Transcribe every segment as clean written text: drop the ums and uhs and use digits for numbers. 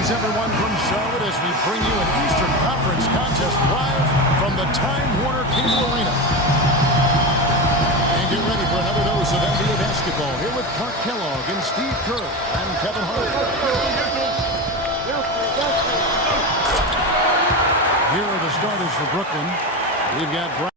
Greetings, everyone, from Charlotte as we bring you an Eastern Conference contest live from the Time Warner Cable Arena. And get ready for another dose of NBA basketball here with Clark Kellogg and Steve Kerr and Kevin Hart. Here are the starters for Brooklyn. We've got Brian.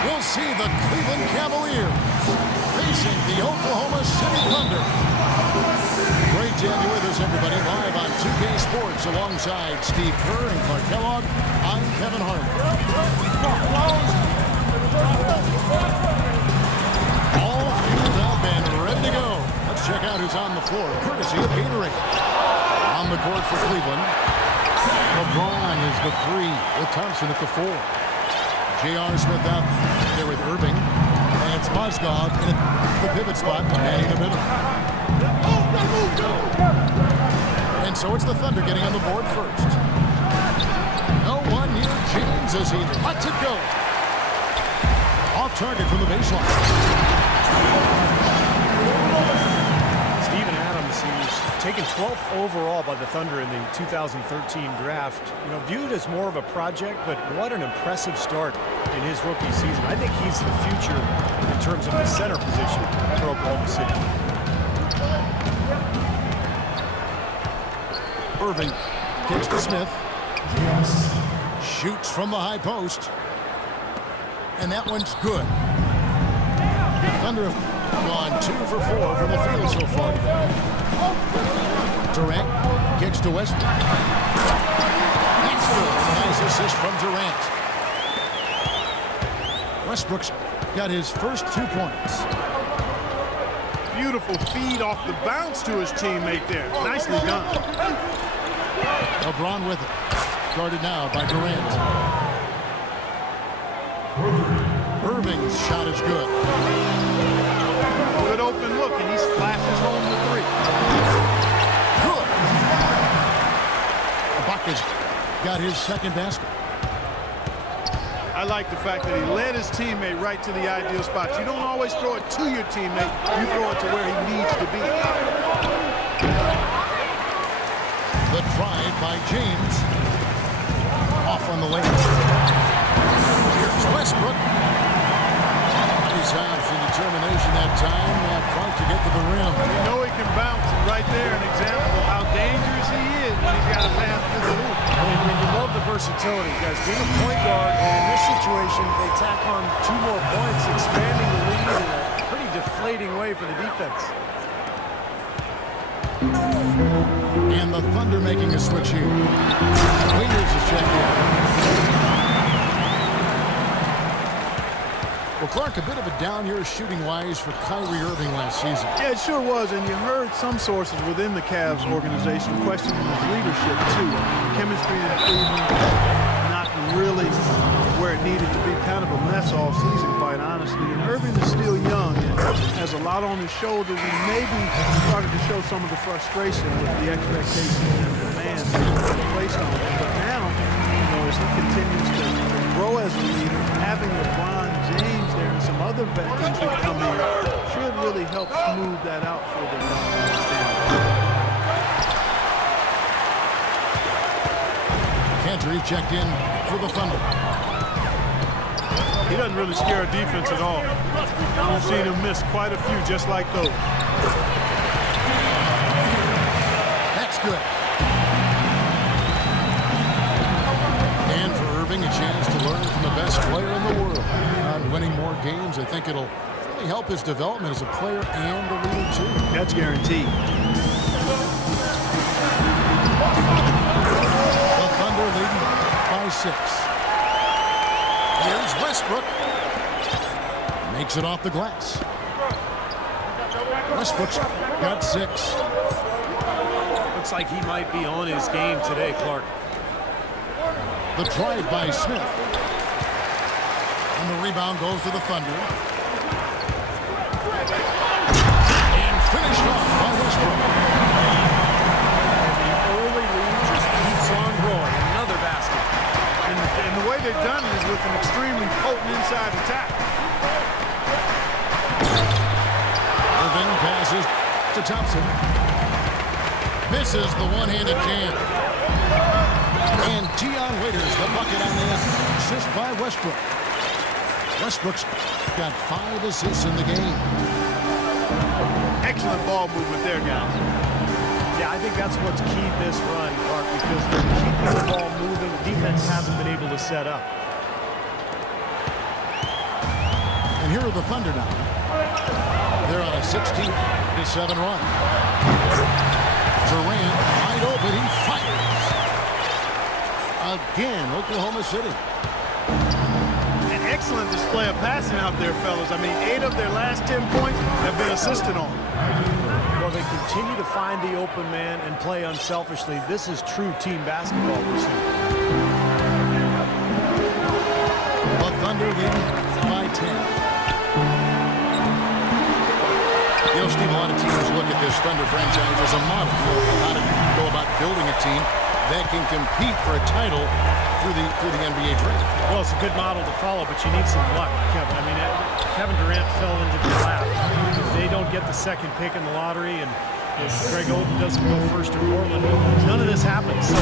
We'll see the Cleveland Cavaliers facing the Oklahoma City Thunder. Great to have you with us, everybody, live on 2K Sports alongside Steve Kerr and Clark Kellogg. I'm Kevin Hart. All field up and ready to go. Let's check out who's on the floor, courtesy of Gatorade. On the court for Cleveland, LeBron is the 3 with Thompson at the 4. J.R. Smith out there with Irving. And it's Mozgov in the pivot spot, and in the middle. And so it's the Thunder getting on the board first. No one near James as he lets it go. Off target from the baseline. Steven Adams, who's taken 12th overall by the Thunder in the 2013 draft. You know, viewed as more of a project, but what an impressive start in his rookie season. I think he's the future in terms of the center position for Oklahoma City. Irving kicks to Smith. Shoots from the high post. And that one's good. Thunder have gone 2 for 4 from the field so far today. Durant kicks to Westbrook. That's good. A nice assist from Durant. Westbrook's got his first 2 points. Beautiful feed off the bounce to his teammate there. Nicely done. LeBron with it. Guarded now by Durant. Irving's shot is good. Good open look, and he splashes home the 3. Good. Ibaka's got his second basket. I like the fact that he led his teammate right to the ideal spot. You don't always throw it to your teammate. You throw it to where he needs to be. The drive by James. Off on the lane. Here's Westbrook. Nice abs and determination that time. Trying to get to the rim. You know he can bounce, and right there an example of how dangerous he is when he's got a pass to the hoop. And you love the versatility, guys. Being a point guard, and in this situation, they tack on 2 more points, expanding the lead in a pretty deflating way for the defense. And the Thunder making a switch here. Waiters is checked in. Well, Clark, a bit of a down year shooting-wise for Kyrie Irving last season. Yeah, it sure was, and you heard some sources within the Cavs organization questioning his leadership, too. Chemistry in Cleveland, not really where it needed to be. Kind of a mess all season, quite honestly. And Irving is still young and has a lot on his shoulders, and maybe started to show some of the frustration with the expectations and demands placed on him. But now, as he continues to grow as a leader, having LeBron James there and some other veterans who come in should really help smooth that out for the Cantor checked in for the Thunder. He doesn't really scare a defense at all. We've seen him miss quite a few just like those. That's good. And for Irving, a chance to learn from the best player in the world. On winning more games, I think it'll really help his development as a player and a leader, too. That's guaranteed. The Thunder leading by 6. Here's Westbrook. Makes it off the glass. Westbrook's got 6. Looks like he might be on his game today, Clark. The drive by Smith. And the rebound goes to the Thunder. And finished off by Westbrook. And the early lead just keeps on growing. Another basket. And the way they've done it is with an extremely potent inside attack. Irving passes to Thompson. Misses the one-handed jam. And Dion Waiters, the bucket on the assist by Westbrook. Westbrook's got 5 assists in the game. Excellent ball movement there, guys. Yeah, I think that's what's keyed this run, Clark, because they're keeping the ball moving. The defense hasn't been able to set up. And here are the Thunder now. They're on a 16-7 run. Durant wide open. He fires. Again, Oklahoma City. An excellent display of passing out there, fellas. I mean, 8 of their last 10 points have been assisted on. Well, they continue to find the open man and play unselfishly. This is true team basketball we're seeing. The Thunder leading by 10. You know, Steve, a lot of teams look at this Thunder franchise as a model for how to go about building a team that can compete for a title through the NBA draft. Well, it's a good model to follow, but you need some luck, Kevin. I mean, Kevin Durant fell into the lap. If they don't get the second pick in the lottery and if Greg Oden doesn't go first to Portland, none of this happens. So,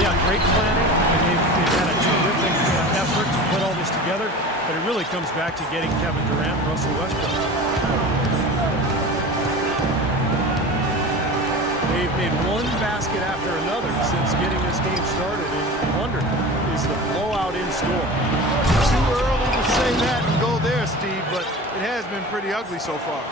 yeah, great planning. And they've had a terrific effort to put all this pieces together, but it really comes back to getting Kevin Durant and Russell Westbrook. They've made one basket after another since getting this game started, and you wonder, is the blowout in store? Too early to say that and go there, Steve, but it has been pretty ugly so far.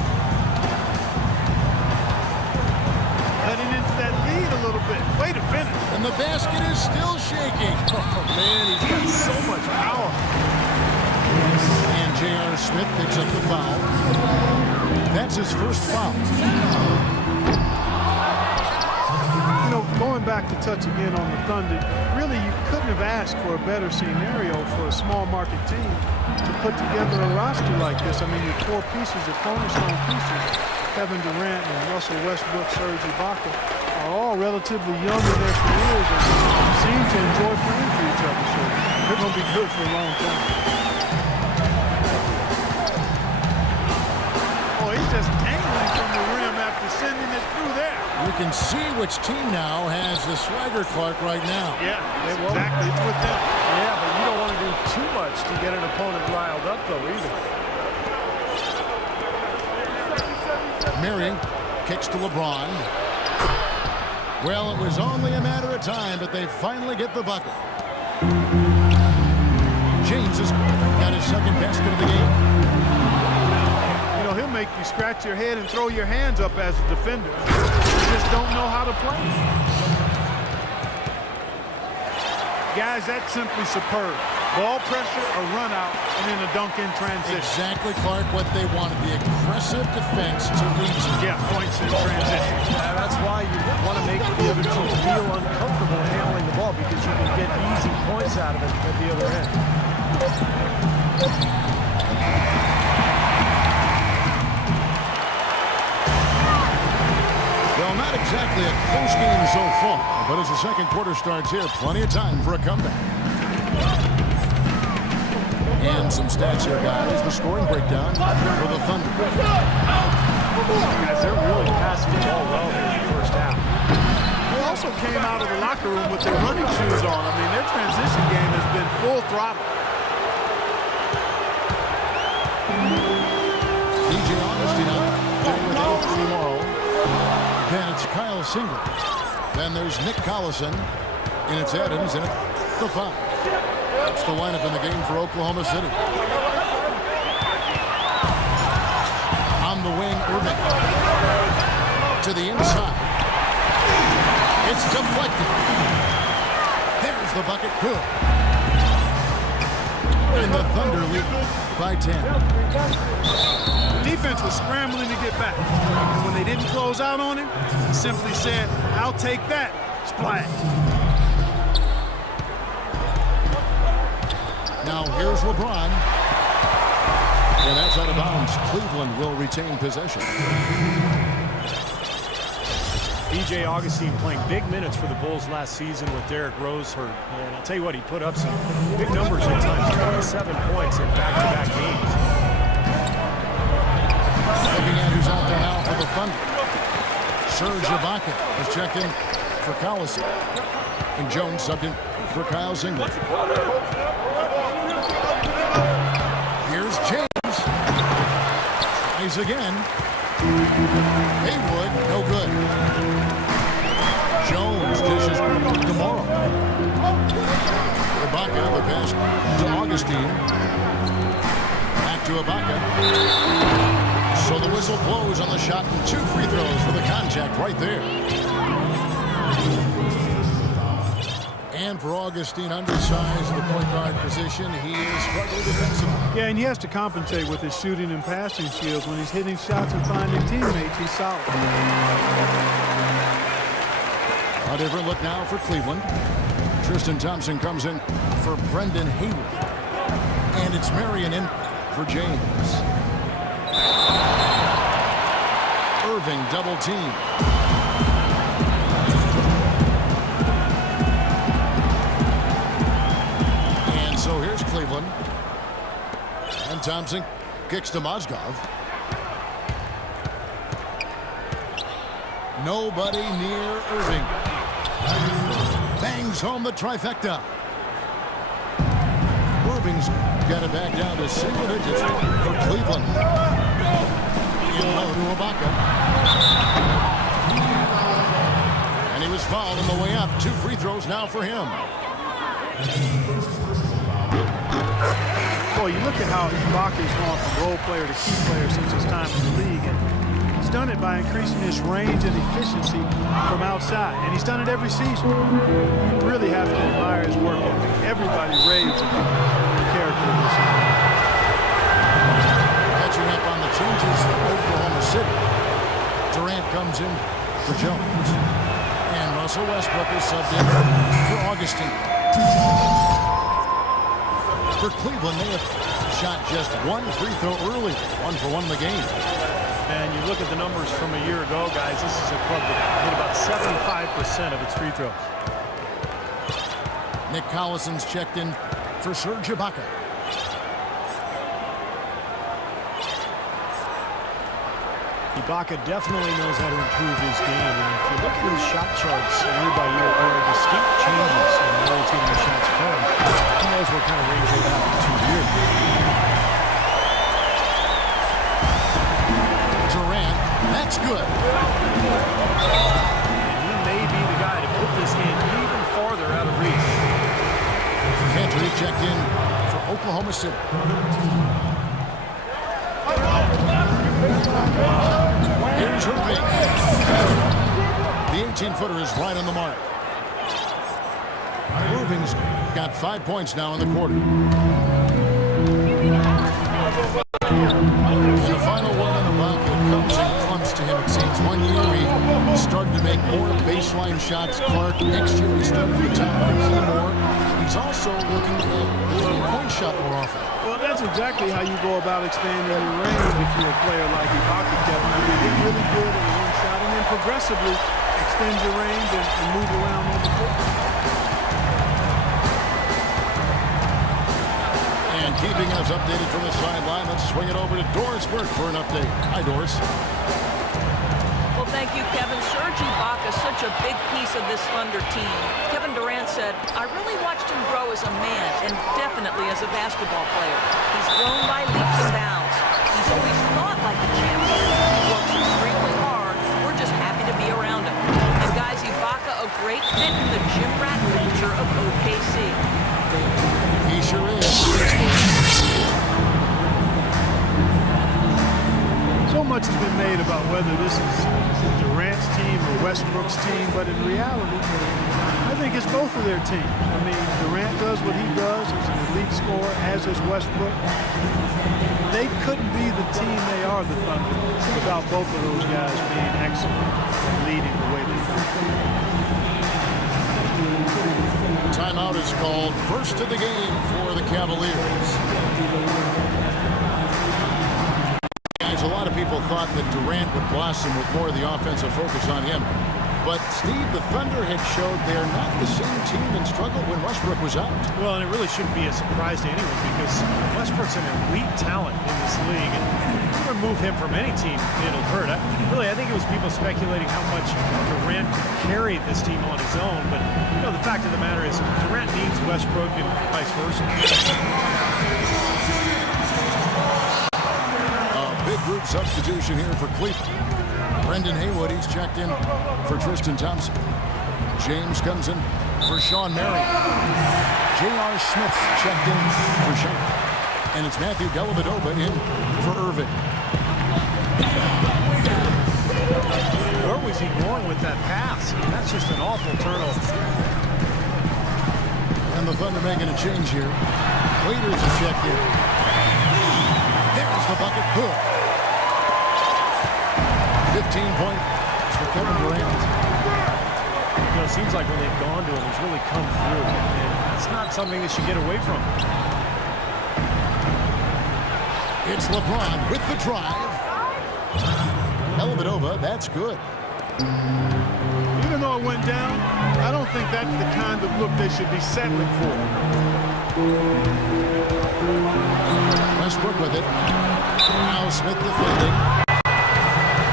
Heading into that lead a little bit. Way to finish. And the basket is still shaking. Oh, man, he's got so much power. And J.R. Smith picks up the foul. That's his first foul. You know, going back to touch again on the Thunder, really you couldn't have asked for a better scenario for a small market team to put together a roster like this. I mean, your core pieces, your cornerstone pieces, Kevin Durant and Russell Westbrook, Serge Ibaka, are all relatively young in their careers and seem to enjoy playing for each other. So they're going to be good for a long time. Oh, he's just angling from the rim after sending it through there. You can see which team now has the swagger, Clark, right now. Yeah, exactly. It's with them. Yeah, but you don't want to do too much to get an opponent riled up, though, either. Marion kicks to LeBron. Well, it was only a matter of time, but they finally get the bucket. James has got his second basket of the game. You know, he'll make you scratch your head and throw your hands up as a defender. You just don't know how to play. Guys, that's simply superb. Ball pressure, a run out, and then a dunk in transition. Exactly, Clark, what they wanted, the aggressive defense to lead to. Yeah, points in transition. That's why you want to make the other team feel uncomfortable handling the ball, because you can get easy points out of it at the other end. Well, not exactly a close game so far, but as the second quarter starts here, plenty of time for a comeback. And some stats here, guys. The scoring breakdown for the Thunder. Guys, they're really passing the ball well here in the first half. They also came out of the locker room with their running shoes on. I mean, their transition game has been full throttle. DJ Augustine out playing with Elf tomorrow. Then it's Kyle Singer. Then there's Nick Collison. And it's Adams, and it's the 5. That's the lineup in the game for Oklahoma City. On the wing, Irving. To the inside. It's deflected. There's the bucket. Good. And the Thunder lead by 10. Defense was scrambling to get back. And when they didn't close out on him, he simply said, "I'll take that." Splash. Now here's LeBron. And that's out of bounds. Cleveland will retain possession. DJ Augustine playing big minutes for the Bulls last season with Derrick Rose hurt. And I'll tell you what, he put up some big numbers at times. 27 points in back-to-back games. Looking at who's out there now for the Thunder. Serge Ibaka has checked in for Collison. And Jones subbed in for Kyle Singer. Here's James. Tries again. Haywood, no good. Jones dishes tomorrow. Ibaka, the pass to Augustine. Back to Ibaka. So the whistle blows on the shot, and 2 free throws for the contact right there. And for Augustine, undersized in the point guard position, he is struggling defensively. Yeah, and he has to compensate with his shooting and passing skills. When he's hitting shots and finding teammates, he's solid. A different look now for Cleveland. Tristan Thompson comes in for Brendan Haywood. And it's Marion in for James. Irving double team. And so here's Cleveland. And Thompson kicks to Mozgov. Nobody near Irving. Bangs home the trifecta. Irving's got it back down to single digits for Cleveland. In low to Ibaka. And he was fouled on the way up. 2 free throws now for him. Boy, you look at how Ibaka's gone from role player to key player since his time in the league. And he's done it by increasing his range and efficiency from outside. And he's done it every season. You really have to admire his work ethic. Everybody raves about the character of this guy. Catching up on the changes for Oklahoma City. Durant comes in for Jones. And Russell Westbrook is subbed in for Augustine. For Cleveland, they have shot just 1 free throw early. 1 for 1 in the game. And you look at the numbers from a year ago, guys, this is a club that hit about 75% of its free throws. Nick Collison's checked in for Serge Ibaka. Ibaka definitely knows how to improve his game. And if you look at his shot charts year by year, there are distinct changes in where he's getting the shots from. Who knows what kind of range they have in 2 years. Durant, that's good. And he may be the guy to put this game even farther out of reach. Cantor checked in for Oklahoma City. Here's Irving. The 18-footer is right on the mark. Irving's got 5 points now in the quarter. The final one on Ibaka comes and clumps to him, it seems. 1 year he started to make more baseline shots. Clark, next year he started to top of the key more. He's also looking at the point shot more often. Well, that's exactly how you go about expanding your range if you're a player like Ibaka, Kevin. You get really good at one shot and then progressively extend your range and move around on the court. And keeping us updated from the sideline, let's swing it over to Doris Burke for an update. Hi, Doris. Well, thank you, Kevin. Serge Ibaka is such a big piece of this Thunder team. Kevin Durant said, I really watched him grow as a man and definitely as a basketball player. He's grown by leaps and bounds. He's always thought like a champion. He works extremely hard. We're just happy to be around him. And guys, Ibaka, a great fit in the gym rat culture of OKC. He sure is. So much has been made about whether this is Durant's team or Westbrook's team, but in reality, I think it's both of their teams. I mean, Durant does what he does. He's an elite scorer, as is Westbrook. They couldn't be the team they are, the Thunder, without both of those guys being excellent and leading the way they do. Timeout is called. First of the game for the Cavaliers. Guys, a lot of people thought that Durant would blossom with more of the offensive focus on him. But, Steve, the Thunder had showed they're not the same team and struggled when Westbrook was out. Well, and it really shouldn't be a surprise to anyone because Westbrook's an elite talent in this league. And to remove him from any team, it'll hurt. I think it was people speculating how much Durant carried this team on his own. But, you know, the fact of the matter is Durant needs Westbrook and vice versa. Big group substitution here for Cleveland. Brendan Haywood, he's checked in for Tristan Thompson. James comes in for Sean Marion. J.R. Smith checked in for Sean. And it's Matthew Dellavedova in for Irving. Where was he going with that pass? That's just an awful turnover. And the Thunder making a change here. Waiters are checked in. There's the bucket. Good. 15 points for Kevin Durant. You know, it seems like when they've gone to him, he's really come through. And that's not something they should get away from. It's LeBron with the drive. Dellavedova, that's good. Even though it went down, I don't think that's the kind of look they should be settling for. Westbrook with it. Now Smith defending.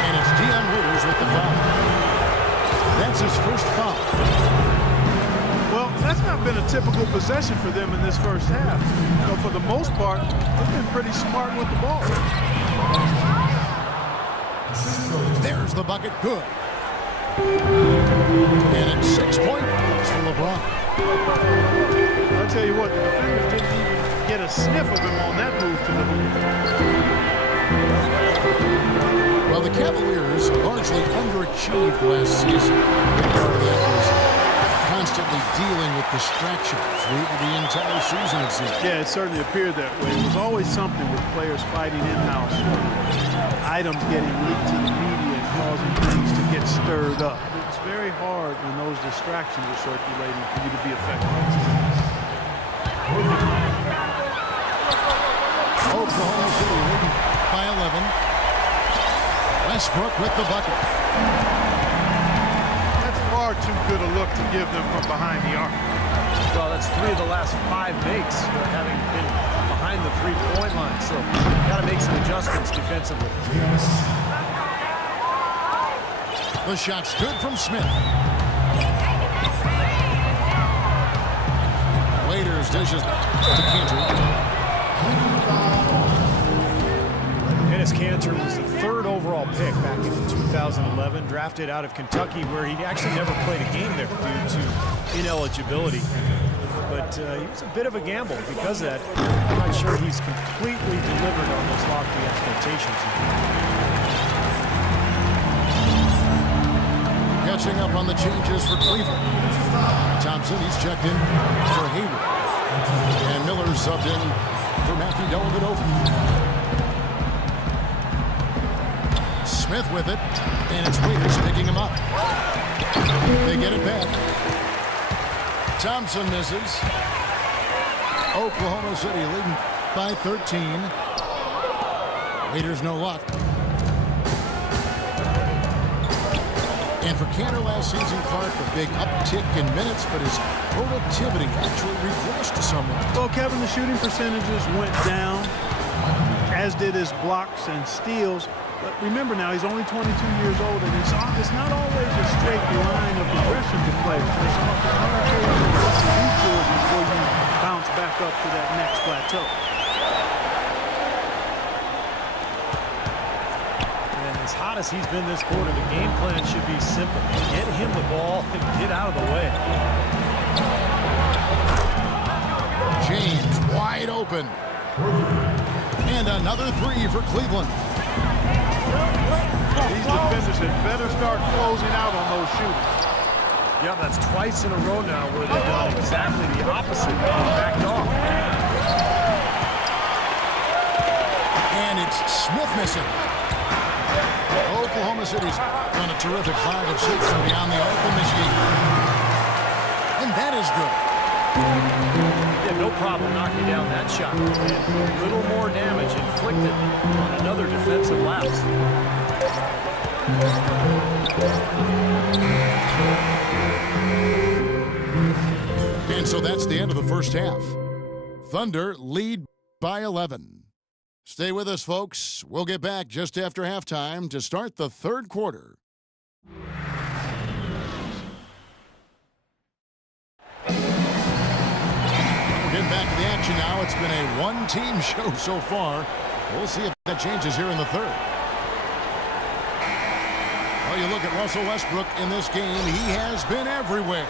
And it's Dion Waiters with the foul. That's his first foul. Well, that's not not been a typical possession for them in this first half. So for the most part, they've been pretty smart with the ball. There's the bucket, good. And it's 6 points for LeBron. I'll tell you what, the defenders didn't even get a sniff of him on that move to the hoop. Well, the Cavaliers largely underachieved last season. Part of that was constantly dealing with distractions through the entire season, it seems. Yeah, it certainly appeared that way. It was always something with players fighting in-house, items getting leaked to the media and causing things to get stirred up. It's very hard when those distractions are circulating for you to be effective. Oklahoma City leading by 11. Westbrook with the bucket. That's far too good a look to give them from behind the arc. Well, that's 3 of the last 5 makes, having been behind the three-point line. So, got to make some adjustments defensively. The shot's good from Smith. Waiters dishes to Cantor. Enes Kanter was the 3rd overall pick back in 2011, drafted out of Kentucky, where he actually never played a game there due to ineligibility. But he was a bit of a gamble because of that. I'm not sure he's completely delivered on those lofty expectations. Catching up on the changes for Cleveland. Thompson, he's checked in for Hayward. And Miller subbed in for Matthew Dellavedova. Smith with it, and it's Waiters picking him up. They get it back. Thompson misses. Oklahoma City leading by 13. Waiters no luck. And for Cantor last season, Clark, a big uptick in minutes, but his productivity actually regressed somewhat. Well, Kevin, the shooting percentages went down, as did his blocks and steals. But remember now, he's only 22 years old, and it's not always a straight line of progression to players. There's a hard detours before you bounce back up to that next plateau. And as hot as he's been this quarter, the game plan should be simple. Get him the ball and get out of the way. James wide open. And another 3 for Cleveland. These defenders had better start closing out on those shooters. Yeah, that's twice in a row now where they've done exactly the opposite and backed off. And it's Smith missing. Oklahoma City's done a terrific 5 of 6 from beyond the arc in this game. And that is good. Yeah, no problem knocking down that shot. And a little more damage inflicted on another defensive lapse. And so that's the end of the first half. Thunder lead by 11. Stay with us, folks. We'll get back just after halftime to start the third quarter. Getting back to the action now. It's been a one-team show so far. We'll see if that changes here in the third. Well, you look at Russell Westbrook in this game. He has been everywhere.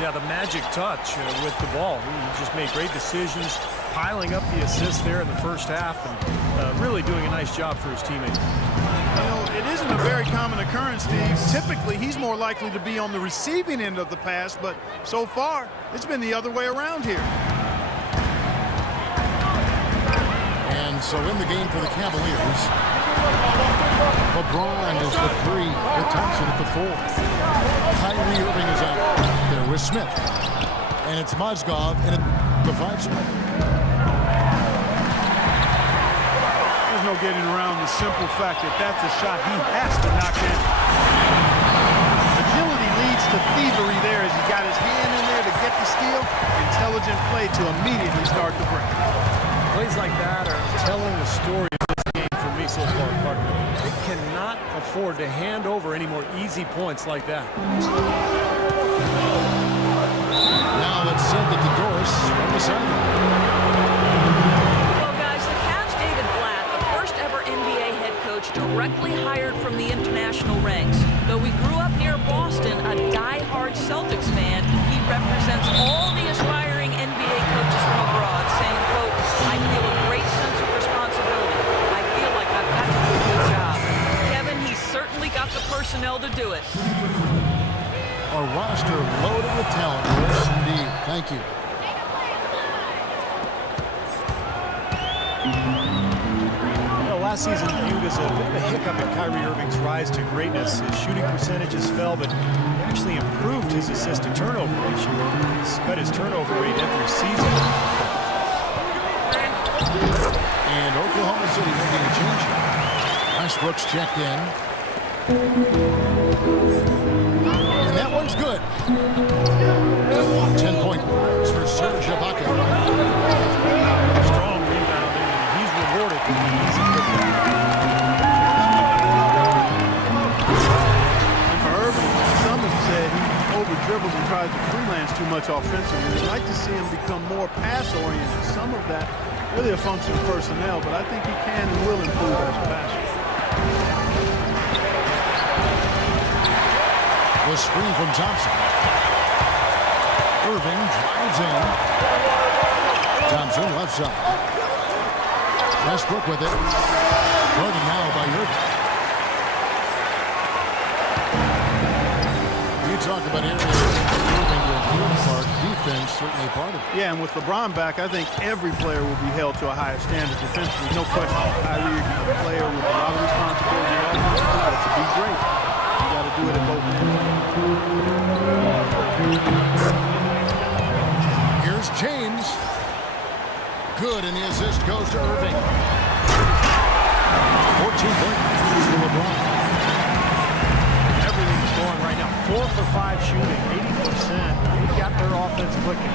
Yeah, the magic touch with the ball. He just made great decisions, piling up the assists there in the first half, and really doing a nice job for his teammates. You know, it isn't a very common occurrence, Steve. Typically, he's more likely to be on the receiving end of the pass, but so far, it's been the other way around here. And so in the game for the Cavaliers, LeBron is the 3, with Thompson at the 4. Kyrie Irving is out there with Smith. And it's Mozgov in at the 5 spot. There's no getting around the simple fact that that's a shot he has to knock in. Agility leads to thievery there as he got his hand in there to get the steal. Intelligent play to immediately start the break. Plays like that are telling the story of this game for me so far, partner. They cannot afford to hand over any more easy points like that. Now let's represents all the aspiring NBA coaches from abroad, saying, quote, I feel a great sense of responsibility. I feel like I've got to do a good job. Kevin, he's certainly got the personnel to do it. A roster loaded with talent. Yes, indeed. Thank you. Last season viewed as a bit of a hiccup in Kyrie Irving's rise to greatness. His shooting percentages fell, but he actually improved his assist-to-turnover ratio. He's cut his turnover rate every season. And Oklahoma City making a change here. Westbrook's checked in. And that one's good. 10 points for Serge Ibaka. Strong rebounding, and he's rewarded with the easy putback. And for Irving, some have said he over-dribbles and tries to freelance too much offensively. We'd like to see him become more pass-oriented. Some of that really a function of personnel, but I think he can and will improve as a passer. The screen from Thompson. Irving drives in. Thompson left side. Westbrook with it. Guarded now by Irving. You talk about areas Irving to improve part. Defense certainly part of it. Yeah, and with LeBron back, I think every player will be held to a higher standard defensively. No question. Kyrie is a player with a lot of responsibility offensively, but to be great, you got to do it at both ends. Here's James. Good, and the assist goes to Irving. 14-point lead for LeBron. Everything's going right now. 4 for 5 shooting, 80%. They got their offense clicking.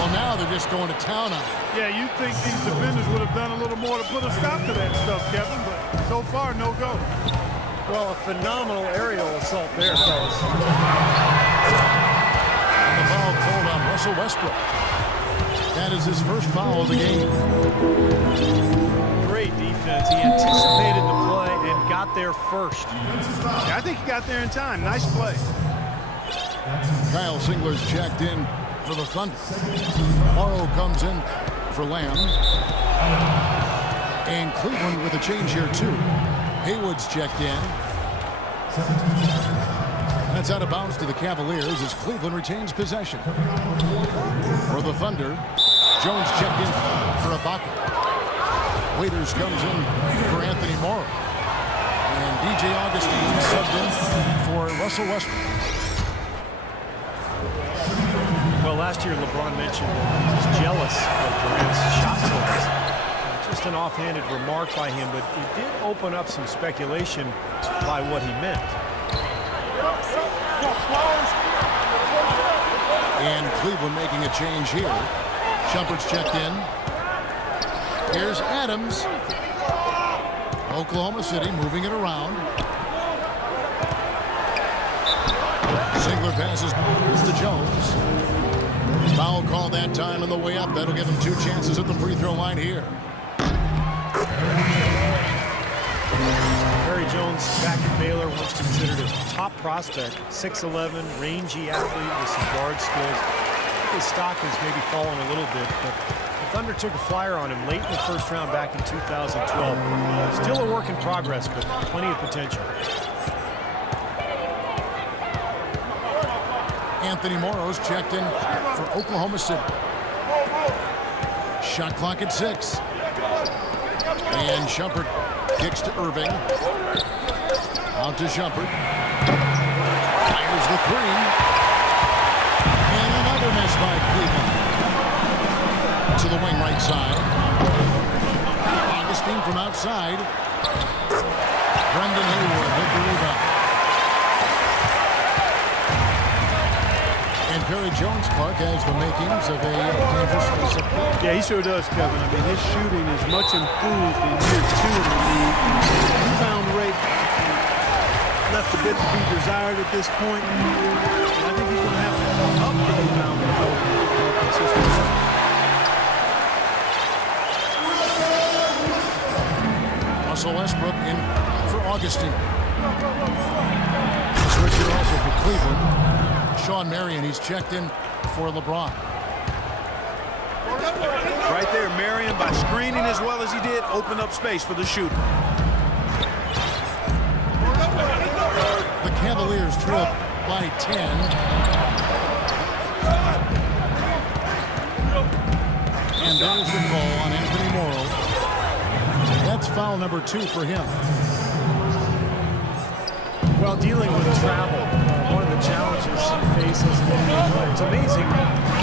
Well, now they're just going to town on it. Yeah, you'd think these defenders would have done a little more to put a stop to that stuff, Kevin, but so far, no go. Well, a phenomenal aerial assault there, fellas. And the foul called on Russell Westbrook. That is his first foul of the game. Great defense. He anticipated the play and got there first. Yeah, I think he got there in time. Nice play. Kyle Singler's checked in for the Thunder. Morrow comes in for Lamb. And Cleveland with a change here, too. Haywood's checked in. That's out of bounds to the Cavaliers as Cleveland retains possession. For the Thunder, Jones checked in for Ibaka. Waiters comes in for Anthony Morrow. And DJ Augustine subbed in for Russell Westbrook. Well, last year LeBron mentioned that he was jealous of Durant's shot totals. Just an offhanded remark by him, but it did open up some speculation by what he meant. And Cleveland making a change here. Shumpert's checked in. Here's Adams. Oklahoma City moving it around. Singler passes to Jones. Foul call that time on the way up. That'll give him 2 chances at the free throw line here. Barry Jones, back at Baylor, once considered a top prospect, 6'11", rangy athlete with some guard skills. His stock has maybe fallen a little bit, but the Thunder took a flyer on him late in the first round back in 2012. Still a work in progress, but plenty of potential. Anthony Morrow's checked in for Oklahoma City. Shot clock at 6. And Shumpert kicks to Irving. Out to Shumpert. Fires the 3. And another miss by Cleveland. To the wing right side. Augustine from outside. Brendan Haywood with the rebound. And Perry Jones, Clark, has the makings of a dangerous face-up player. Yeah, he sure does, Kevin. I mean, his shooting is much improved in year 2 in the league. Rebound rate left a bit to be desired at this point. And I think he's going to have to up the rebound more consistently. Russell Westbrook in for Augustine. Switch here also for Cleveland. Sean Marion, he's checked in for LeBron. Right there, Marion, by screening as well as he did, opened up space for the shooter. The Cavaliers trail by 10. And there's the call on Anthony Morrow. That's foul number 2 for him. Well, dealing with travel, one of the challenges he faces in the NBA player. It's amazing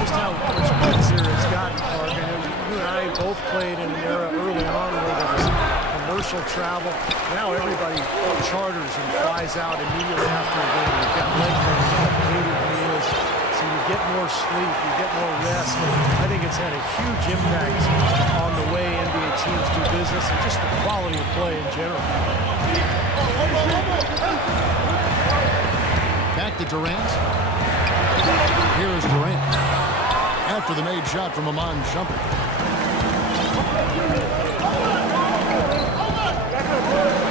just how much easier it's gotten, Clark. I know you and I both played in an era early on where there was commercial travel. Now everybody charters and flies out immediately after a game. You've got leg rooms, you've got catered meals, so you get more sleep, you get more rest. I think it's had a huge impact on the way NBA teams do business and just the quality of play in general. Back to Durant. Here is Durant. After the made shot from Iman Shumpert.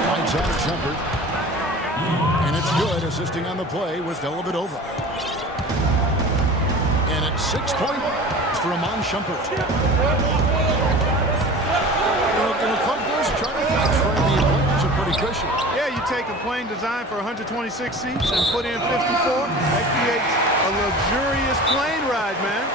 Lights out Shumpert. And it's good. Assisting on the play was Dellavedova. And it's 6 points for Iman Shumpert. Trying to flex for the players are pretty cushy. Yeah, you take a plane designed for 126 seats and put in 54. That creates a luxurious plane ride, man.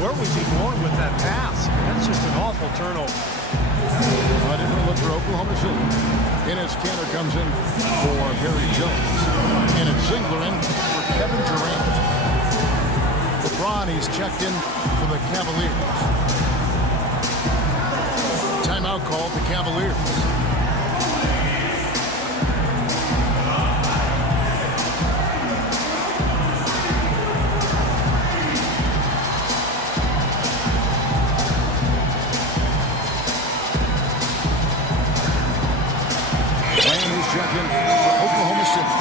Where was he going with that pass? That's just an awful turnover. I didn't look for Oklahoma City. Enes Kanter comes in for Harry Jones. And it's Ziegler in for Kevin Durant. LeBron, he's checked in for the Cavaliers. Timeout called the Cavaliers. In for Oklahoma City.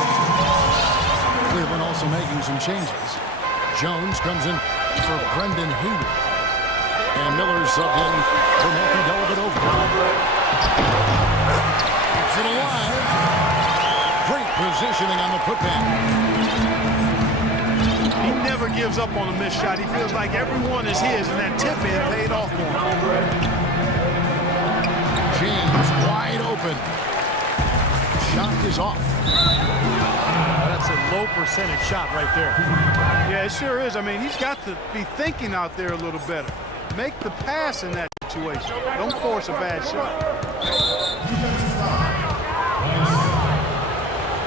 Cleveland also making some changes. Jones comes in for Brendan Haywood. And Miller subbed in for Matthew Dellavedova. Keeps it alive. Great positioning on the putback. He never gives up on a missed shot. He feels like everyone is his, and that tip-in paid off for him. James wide open. Shot is off. That's a low percentage shot right there. Yeah, it sure is. I mean, he's got to be thinking out there a little better. Make the pass in that situation. Don't force a bad shot.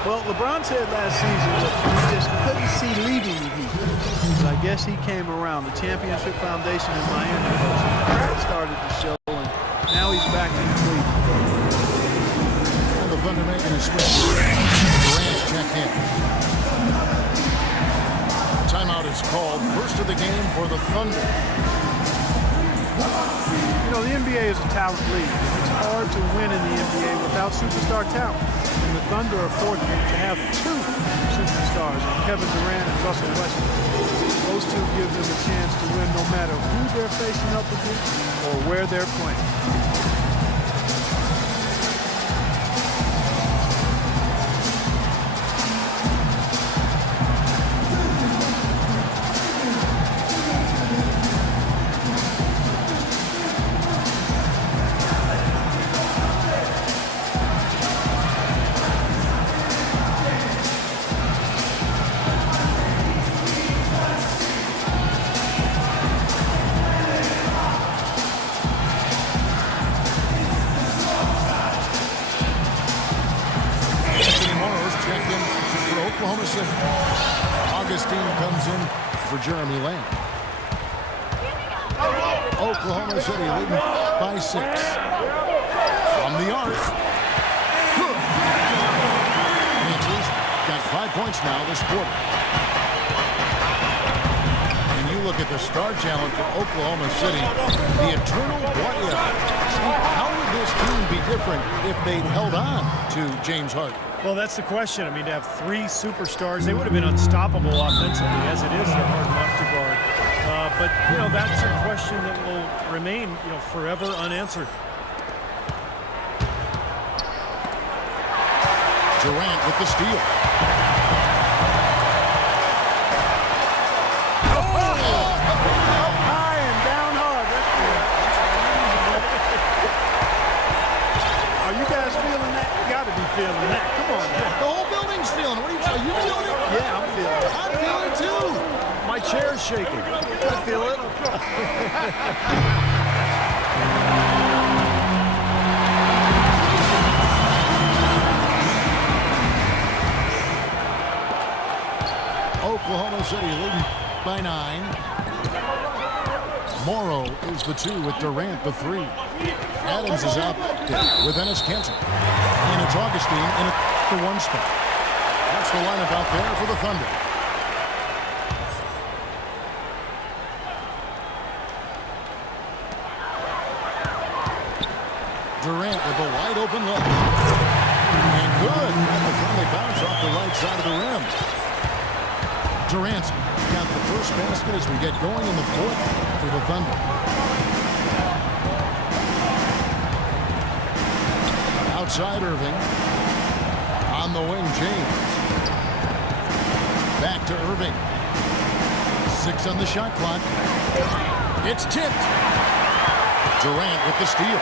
Well, LeBron said last season that he just couldn't see leaving the Heat. But I guess he came around. The championship foundation in Miami started to show, and now he's back in Cleveland. The Thunder making a switch. Durant's checked in. Timeout is called. First of the game for the Thunder. You know, the NBA is a talent league. It's hard to win in the NBA without superstar talent. And the Thunder are fortunate to have 2 superstars, Kevin Durant and Russell Westbrook. Those 2 give them a chance to win no matter who they're facing up against or where they're playing. Oklahoma City. Augustine comes in for Jeremy Lamb. Oklahoma City leading by 6. From the arc. Panthers got 5 points now this quarter. And you look look at the star talent for Oklahoma City, the eternal what if. Steve, how would this team be different if they'd held on to James Harden? Well, that's the question. I mean, to have 3 superstars, they would have been unstoppable offensively. As it is, they're hard enough to guard. But, you know, that's a question that will remain, you know, forever unanswered. Durant with the steal. Feeling that. Come on now. The whole building's feeling it. Are you feeling it? Yeah, I'm feeling it. I'm feeling it too. My chair's shaking. I feel it. Oklahoma City leading by 9. Morrow is the 2 with Durant the 3. Adams is out there with Enes Kanter. And it's Augustine in the 1 spot. That's the lineup out there for the Thunder. Durant with a wide open look. And good. And the friendly bounce off the right side of the rim. Durant's got the first basket as we get going in the 4th for the Thunder. Outside Irving. On the wing, James. Back to Irving. 6 on the shot clock. It's tipped. Durant with the steal.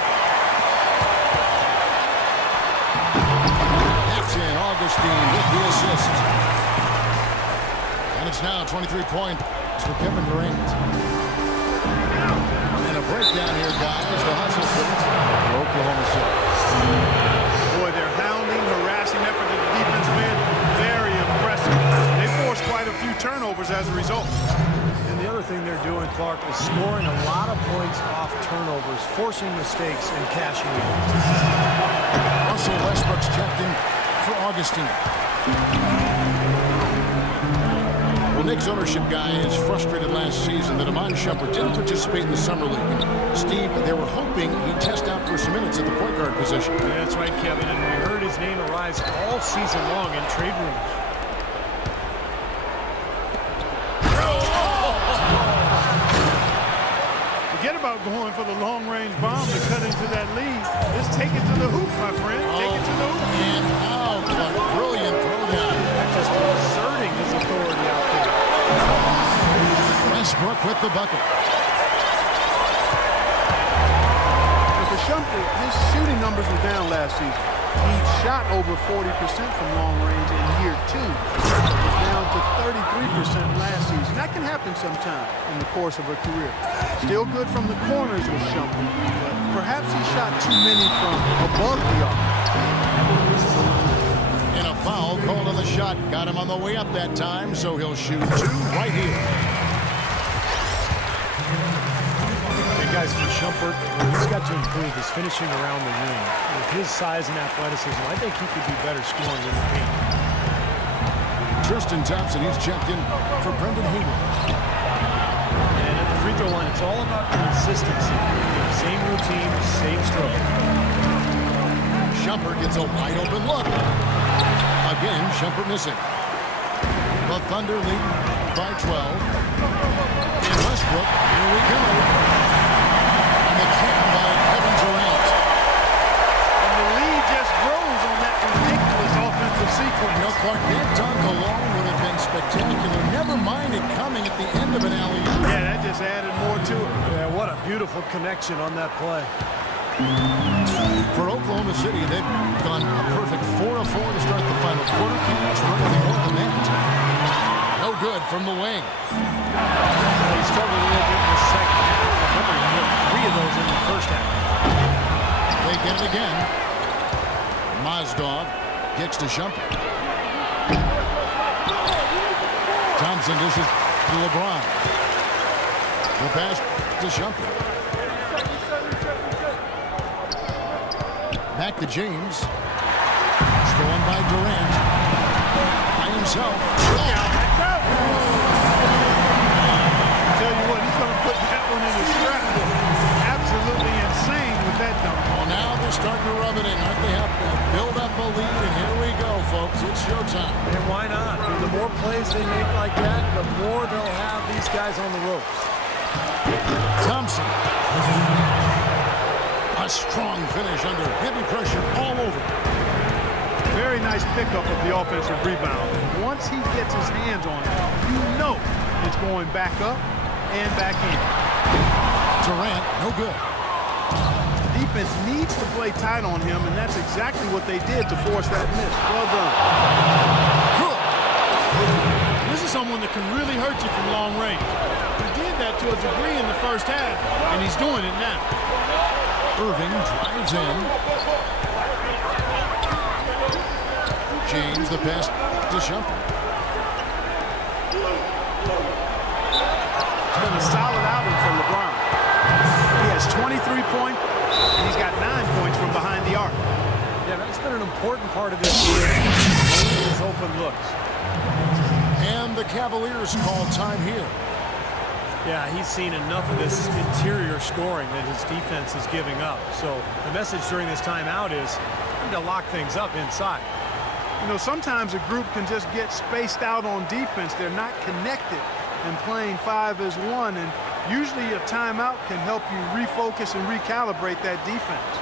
That's in. Augustine with the assist. And it's now 23 points for Kevin Durant. And a breakdown here, guys. The hustle for Oklahoma City. Boy, they're hounding, harassing effort at the defensive end. Very impressive. They forced quite a few turnovers as a result. And the other thing they're doing, Clark, is scoring a lot of points off turnovers, forcing mistakes and cashing in. Russell Westbrook's checked in for Augustine. Well, Knicks ownership guy is frustrated last season that Iman Shumpert didn't participate in the Summer League. And Steve, they were hoping he'd test out for some minutes at the point guard position. Yeah, that's right, Kevin. And we heard his name arise all season long in trade rumors. Forget about going for the long-range bomb to cut into that lead. Just take it to the hoop, my friend. Take it to the hoop. And out. What a brilliant throwdown. Just asserting his authority out there. Westbrook with the bucket. For Shumpert, his shooting numbers were down last season. He shot over 40% from long range in year 2. It was down to 33% last season. That can happen sometime in the course of a career. Still good from the corners with Shumpert, but perhaps he shot too many from above the arc. And a foul called on the shot. Got him on the way up that time, so he'll shoot 2 right here. Guys, for Shumpert, he's got to improve his finishing around the rim. With his size and athleticism, I think he could be better scoring in the paint. Tristan Thompson, he's checked in for Brendan Haywood. And at the free throw line, it's all about consistency. Same routine, same stroke. Shumpert gets a wide open look. Again, Shumpert missing. The Thunder lead by 12. And Westbrook, here we go. The kick by Kevin Durant. And the lead just grows on that ridiculous offensive sequence. You know, Clark, that dunk alone would have been spectacular. Never mind it coming at the end of an alley-oop. Yeah, that just added more to it. Yeah, what a beautiful connection on that play. For Oklahoma City, they've gone a perfect 4-of-4 to start the final quarter. Can't ask for anything more than that. No good from the wing. He struggled a little bit in the second half. Remember, he hit 3 of those in the first half. They get it again. Mazdov gets to Shumpert. Thompson dishes to LeBron. The pass to Shumpert. Back to James. Stolen by Durant. By himself. Tell you put that one in his scrapbook. Absolutely insane with that dunk. Well, now they're starting to rub it in. Aren't they? Have to build up a lead, and here we go, folks. It's showtime. And why not? I mean, the more plays they make like that, the more they'll have these guys on the ropes. Thompson. A strong finish under heavy pressure all over. Very nice pickup of the offensive rebound. And once he gets his hands on it, you know it's going back up and back in. Durant, no good. Defense needs to play tight on him, and that's exactly what they did to force that miss. Well done. This is someone that can really hurt you from long range. He did that to a degree in the first half, and he's doing it now. Irving drives in. James, the pass to Shumpert. It's been a solid outing from LeBron. He has 23 points, and he's got 9 points from behind the arc. Yeah, that's been an important part of this game. His open looks. And the Cavaliers call time here. Yeah, he's seen enough of this interior scoring that his defense is giving up. So the message during this timeout is time to lock things up inside. You know, sometimes a group can just get spaced out on defense. They're not connected and playing 5 as 1. And usually a timeout can help you refocus and recalibrate that defense.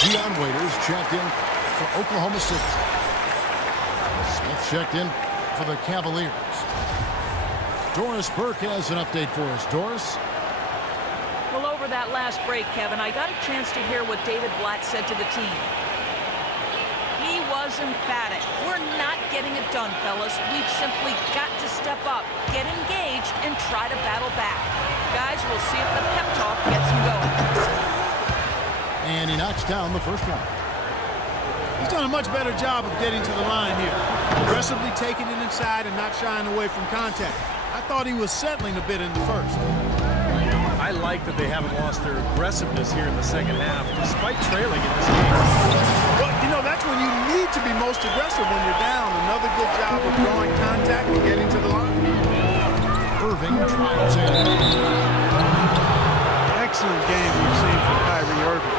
Dion Waiters checked in for Oklahoma City. Smith checked in for the Cavaliers. Doris Burke has an update for us. Doris? Well, over that last break, Kevin, I got a chance to hear what David Blatt said to the team. He was emphatic. We're not getting it done, fellas. We've simply got to step up, get engaged, and try to battle back. Guys, we'll see if the pep talk gets him going. And he knocks down the first one. He's done a much better job of getting to the line here. Aggressively taking it inside and not shying away from contact. I thought he was settling a bit in the first. I like that they haven't lost their aggressiveness here in the second half, despite trailing in this game. Well, you know, that's when you need to be most aggressive when you're down. Another good job of drawing contact and getting to the line. Irving drives in. Excellent game we've seen from Kyrie Irving.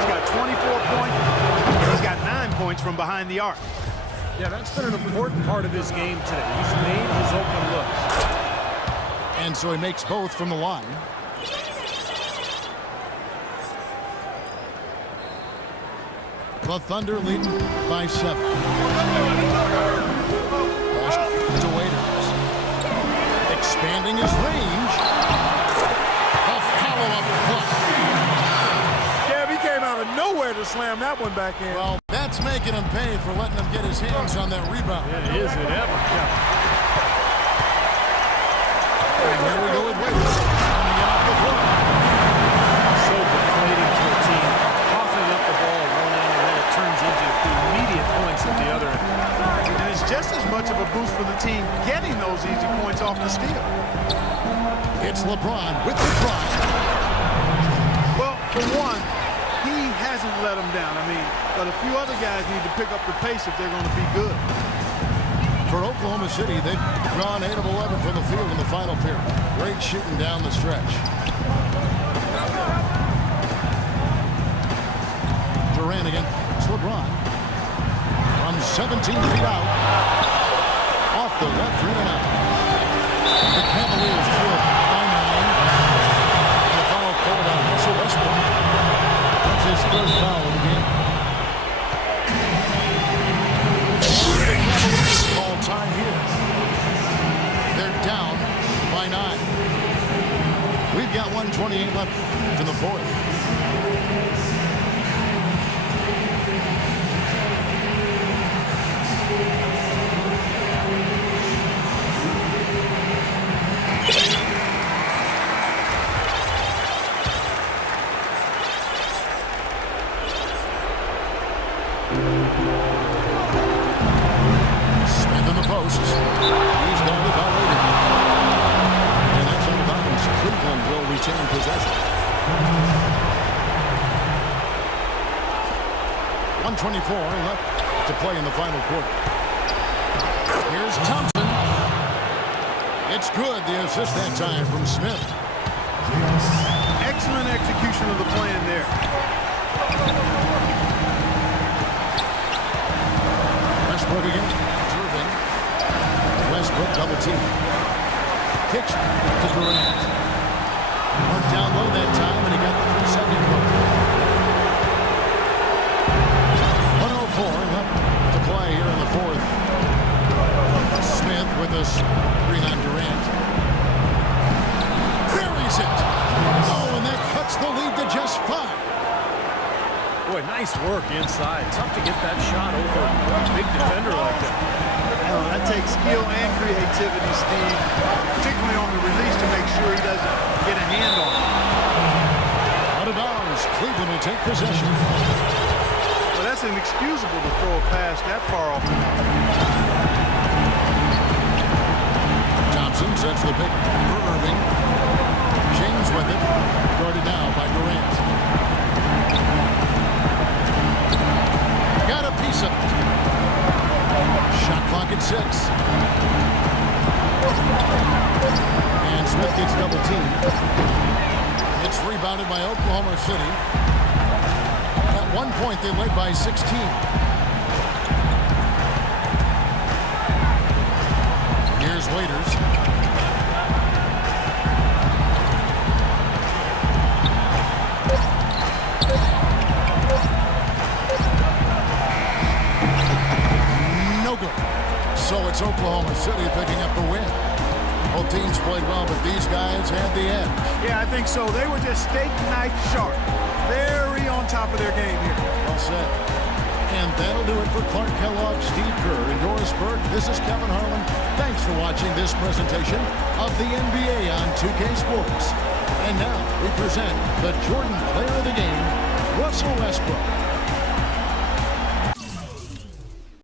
He's got 24 points. He's got 9 points from behind the arc. Yeah, that's been an important part of his game today. He's made his open looks. And so he makes both from the line. The Thunder lead by 7. Pass to Waiters. Expanding his range. A follow-up flush. Gav, he came out of nowhere to slam that one back in. Well, that's making him pay for letting him get his hands on that rebound. Yeah, is it ever, Kevin? And here we go with Waiters. Coming in off the court. So deflating for a team. Coughing up the ball at one end, and then it turns into immediate points at the other end. And it's just as much of a boost for the team getting those easy points off the steal. It's LeBron with the drive. Well, for one, he hasn't let them down. I mean, but a few other guys need to pick up the pace if they're going to be good. For Oklahoma City, they've gone 8 of 11 from the field in the final period. Great shooting down the stretch. Durant again. It's LeBron. From 17 feet out. Off the left rim and out. The Cavaliers trail by 9. And the foul called on Russell Westbrook. That's his third foul of the game. The Cavaliers call time here. They're down by 9. We've got 1:28 left in the fourth. retain possession. 1:24 left to play in the final quarter. Here's Thompson. It's good. The assist that time from Smith. Excellent execution of the plan there. Westbrook again. Irving. Westbrook double team. Kicks to Durant. Worked down low that time, and he got the 3-second hook. 1:04 left to play here in the fourth. Smith with a screen on Durant. Buries it. Oh, and that cuts the lead to just 5. Boy, nice work inside. Tough to get that shot over a big defender like that. That takes skill and creativity, Steve, particularly on the release to make sure he doesn't get a hand on it. Out of bounds. Cleveland will take possession. Well, that's inexcusable to throw a pass that far off. Thompson sets the pick for Irving. James with it. Guarded now by Durant. Got a piece of it. Shot clock at 6. And Smith gets double teamed. It's rebounded by Oklahoma City. At one point, they led by 16. Here's Waiters. No good. So it's Oklahoma City picking up the win. Both teams played well, but these guys had the edge. Yeah, I think so. They were just steak knife sharp. Very on top of their game here. Well said. And that'll do it for Clark Kellogg, Steve Kerr, and Doris Burke. This is Kevin Harlan. Thanks for watching this presentation of the NBA on 2K Sports. And now we present the Jordan Player of the Game, Russell Westbrook.